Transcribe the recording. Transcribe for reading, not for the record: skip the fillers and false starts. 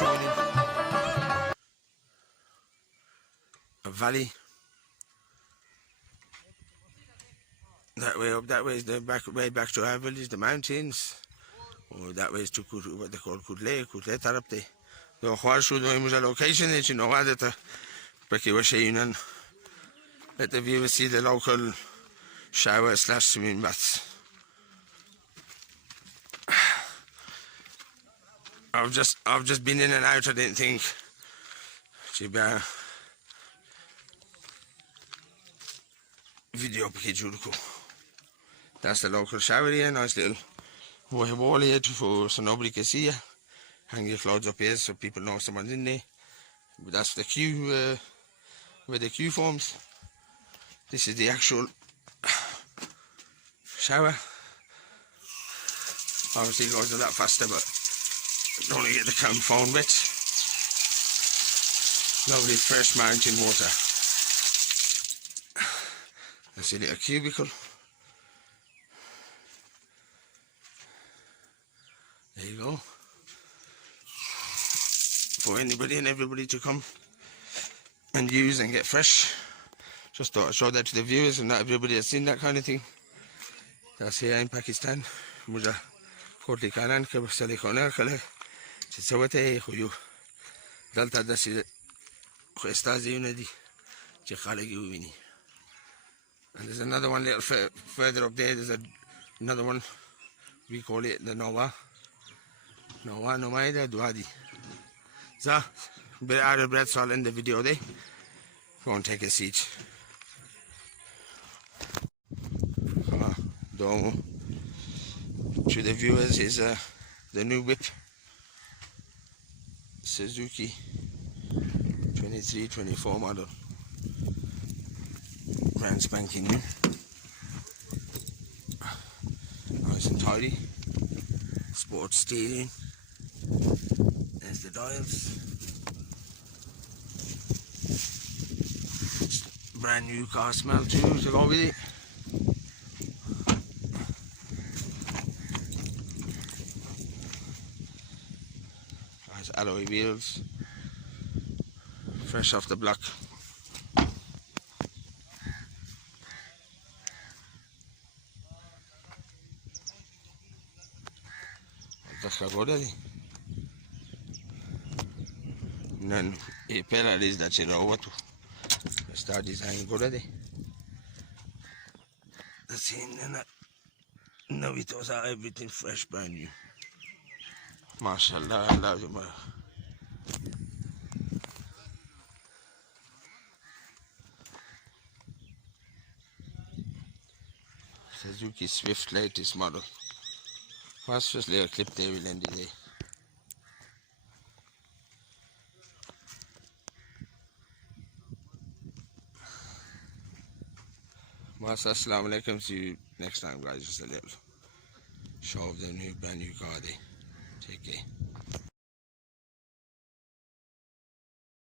showing you a valley. That way up, that way is the way back to our village, the mountains. Or that way is to what they call kotli tarapte. The horseshoe was a location that you know that the Becky was saying, and let the viewers see the local shower / swimming baths. I've just been in and out. I didn't think she'd be a video picture. That's the local shower here. Nice little white wall here so nobody can see you. Hang your clothes up here so people know someone's in there. But that's the queue where the queue forms. This is the actual shower. Obviously it goes a lot faster, but don't get the phone wet. Lovely fresh mountain water. That's a little cubicle. There you go. For anybody and everybody to come and use and get fresh. Just thought I'd show that to the viewers, and not everybody has seen that kind of thing. That's here in Pakistan. Muja kotli kalan ke sali khona khale. Chisawate khuyu. Dalta dasi khestazi unadi. Chikhalegi uwini. And there's another one little further up there. There's another one. We call it the Nova. Nova Nomaida Duadi. So, bit out of breath, so I'll end the video there. Go and take a seat. To the viewers is the new whip. Suzuki 23-24 model. Brand spanking new. Nice and tidy. Sports steering. There's the dials. Brand new car smell too to go with it. Nice alloy wheels. Fresh off the block. Nan e pela is that you know what start design go ready. The scene and now it was everything fresh, brand new. MashaAllah, Allah. Suzuki Swift latest model. First just little clip there will end today. Assalamu alaikum. See you next time, guys. Just a little show of the brand new car there. Take care.